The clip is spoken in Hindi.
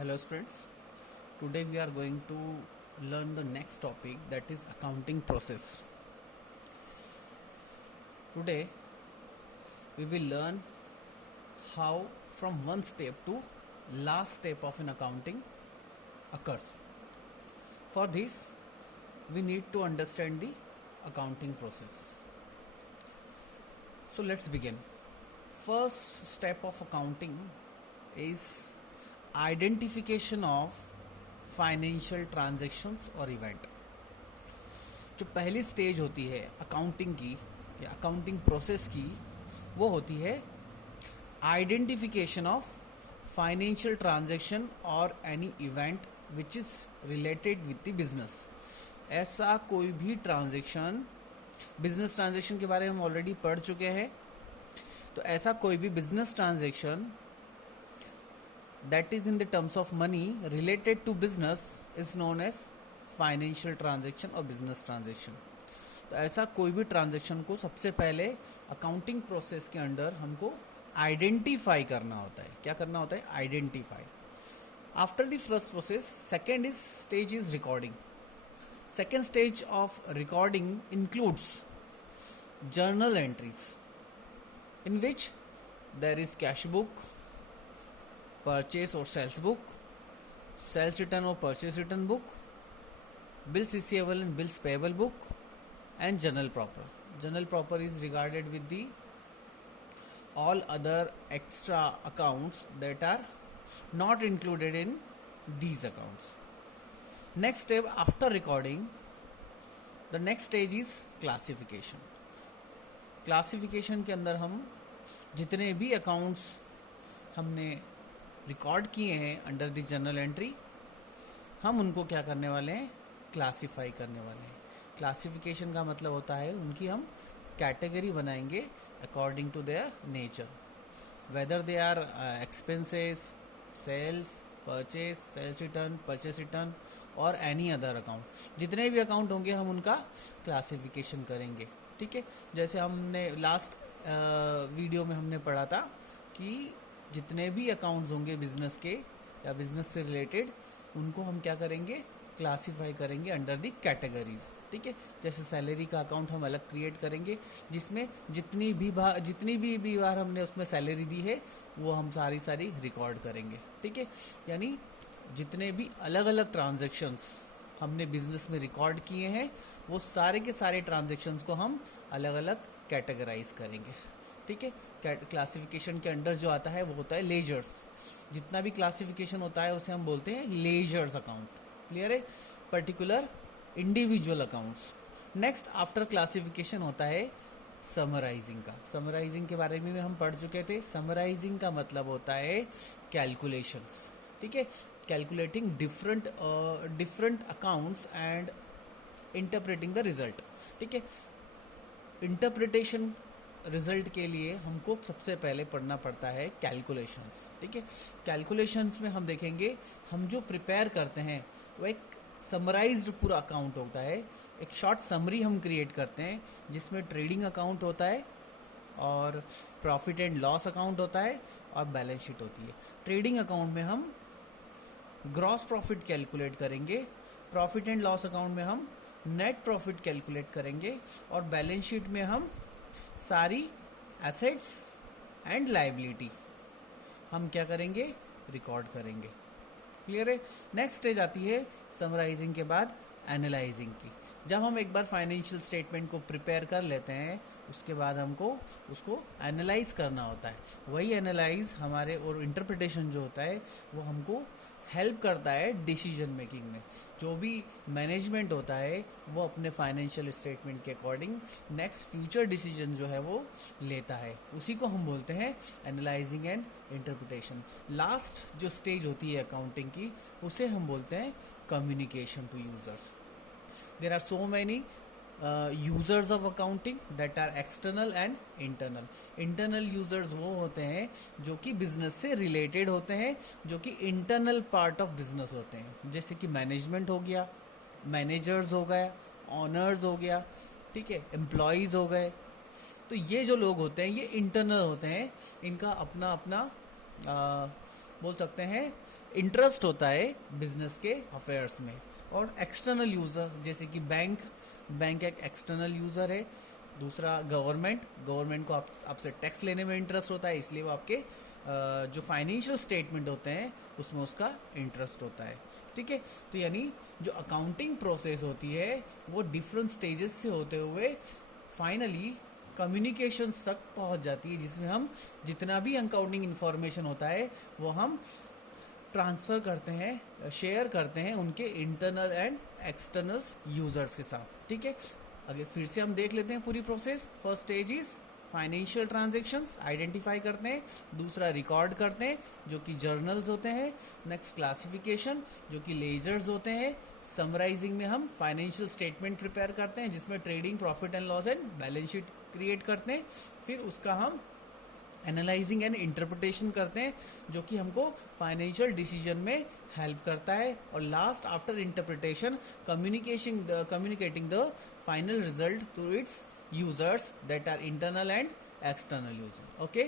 Hello students, today we are going to learn the next topic, that is accounting process. Today we will learn how from one step to last step of an accounting occurs. For this we need to understand the accounting process. So let's begin. First step of accounting is identification of financial transactions और इवेंट. जो पहली स्टेज होती है अकाउंटिंग की या अकाउंटिंग प्रोसेस की, वो होती है आइडेंटिफिकेशन ऑफ फाइनेंशियल ट्रांजैक्शन और any event which is related with the business. ऐसा कोई भी ट्रांजैक्शन, बिजनेस ट्रांजैक्शन के बारे में हम ऑलरेडी पढ़ चुके हैं, तो ऐसा कोई भी business transaction that is in the terms of money related to business is known as financial transaction or business transaction. तो ऐसा कोई भी ट्रांजेक्शन को सबसे पहले अकाउंटिंग प्रोसेस के अंडर हमको आइडेंटिफाई करना होता है. क्या करना होता है? Identify. After the first process, second is stage is recording. Second stage of recording includes journal entries in which there is cash book, purchase or sales book, sales return or purchase return book, bills receivable and bills payable book, and general proper. General proper is regarded with the all other extra accounts that are not included in these accounts. Next step after recording, the next stage is classification. Classification के अंदर हम जितने भी अकाउंट्स हमने रिकॉर्ड किए हैं अंडर द जर्नल एंट्री, हम उनको क्या करने वाले हैं? क्लासिफाई करने वाले हैं. क्लासिफिकेशन का मतलब होता है उनकी हम कैटेगरी बनाएंगे according to their nature, whether they are expenses, sales, purchase, sales return, purchase return और एनी अदर अकाउंट. जितने भी अकाउंट होंगे हम उनका क्लासिफिकेशन करेंगे. ठीक है, जैसे हमने लास्ट वीडियो में हमने पढ़ा था कि जितने भी अकाउंट्स होंगे बिजनेस के या बिजनेस से रिलेटेड, उनको हम क्या करेंगे? क्लासिफाई करेंगे अंडर द कैटेगरीज. ठीक है, जैसे सैलरी का अकाउंट हम अलग क्रिएट करेंगे जिसमें जितनी भी बार हमने उसमें सैलरी दी है वो हम सारी रिकॉर्ड करेंगे. ठीक है, यानी जितने भी अलग अलग ट्रांजैक्शंस हमने बिजनेस में रिकॉर्ड किए हैं वो सारे के सारे ट्रांजैक्शंस को हम अलग अलग कैटेगराइज करेंगे. ठीक है, क्लासिफिकेशन के अंडर जो आता है वो होता है लेजर्स. जितना भी क्लासिफिकेशन होता है उसे हम बोलते हैं लेजर्स अकाउंट. क्लियर है? Particular individual accounts. Next after classification होता है समराइजिंग का. समराइजिंग के बारे में हम पढ़ चुके थे. समराइजिंग का मतलब होता है कैलकुलेशंस. ठीक है, calculating different accounts and interpreting the result. ठीक है, इंटरप्रिटेशन रिजल्ट के लिए हमको सबसे पहले पढ़ना पड़ता है कैलकुलेशंस. ठीक है, कैलकुलेशंस में हम देखेंगे, हम जो प्रिपेयर करते हैं वो एक समराइज्ड पूरा अकाउंट होता है. एक शॉर्ट समरी हम क्रिएट करते हैं जिसमें ट्रेडिंग अकाउंट होता है और प्रॉफिट एंड लॉस अकाउंट होता है और बैलेंस शीट होती है. ट्रेडिंग अकाउंट में हम ग्रॉस प्रॉफिट कैलकुलेट करेंगे, प्रॉफिट एंड लॉस अकाउंट में हम नेट प्रॉफिट कैलकुलेट करेंगे और बैलेंस शीट में हम सारी एसेट्स एंड लायबिलिटी हम क्या करेंगे? रिकॉर्ड करेंगे. क्लियर है? नेक्स्ट स्टेज आती है समराइजिंग के बाद एनालाइजिंग की. जब हम एक बार फाइनेंशियल स्टेटमेंट को प्रिपेयर कर लेते हैं उसके बाद हमको उसको एनालाइज करना होता है. वही एनालाइज हमारे और इंटरप्रिटेशन जो होता है वो हमको हेल्प करता है डिसीजन मेकिंग में. जो भी मैनेजमेंट होता है वो अपने फाइनेंशियल स्टेटमेंट के अकॉर्डिंग नेक्स्ट फ्यूचर डिसीजन जो है वो लेता है. उसी को हम बोलते हैं एनालाइजिंग एंड इंटरप्रिटेशन. लास्ट जो स्टेज होती है अकाउंटिंग की उसे हम बोलते हैं communication to users. There are so many users of accounting that are external and internal. Internal users वो होते हैं जो कि बिजनेस से रिलेटेड होते हैं, जो कि इंटरनल पार्ट ऑफ बिजनेस होते हैं, जैसे कि मैनेजमेंट हो गया, मैनेजर्स हो गया, ऑनर्स हो गया. ठीक है, एम्प्लॉयज़ हो गए. तो ये जो लोग होते हैं ये इंटरनल होते हैं. इनका अपना बोल सकते हैं इंटरेस्ट होता है बिजनेस के अफेयर्स में। और एक्सटर्नल यूज़र जैसे कि बैंक एक एक्सटर्नल यूज़र है। दूसरा गवर्नमेंट को आपसे टैक्स लेने में इंटरेस्ट होता है, इसलिए वो आपके जो फाइनेंशियल स्टेटमेंट होते हैं उसमें उसका इंटरेस्ट होता है। ठीक है, तो यानी जो अकाउंटिंग प्रोसेस होती है वो डिफरेंट स्टेजेस से होते हुए फाइनली कम्युनिकेशंस तक पहुंच जाती है, जिसमें हम जितना भी अकाउंटिंग इंफॉर्मेशन होता है वो हम ट्रांसफ़र करते हैं, शेयर करते हैं उनके इंटरनल एंड एक्सटर्नल यूज़र्स के साथ। ठीक है, अगर फिर से हम देख लेते हैं पूरी process. First stage is financial transactions, identify करते हैं। दूसरा रिकॉर्ड करते हैं जो कि जर्नल्स होते हैं। नेक्स्ट क्लासिफिकेशन जो कि लेजर्स होते हैं। समराइजिंग में हम फाइनेंशियल स्टेटमेंट प्रिपेयर करते हैं जिसमें trading, profit and loss and balance sheet create करते हैं। फिर उसका हम एनालाइजिंग एंड इंटरप्रिटेशन करते हैं जो कि हमको फाइनेंशियल डिसीजन में हेल्प करता है। और last after interpretation communicating the final result to its users that are internal and external user. Okay.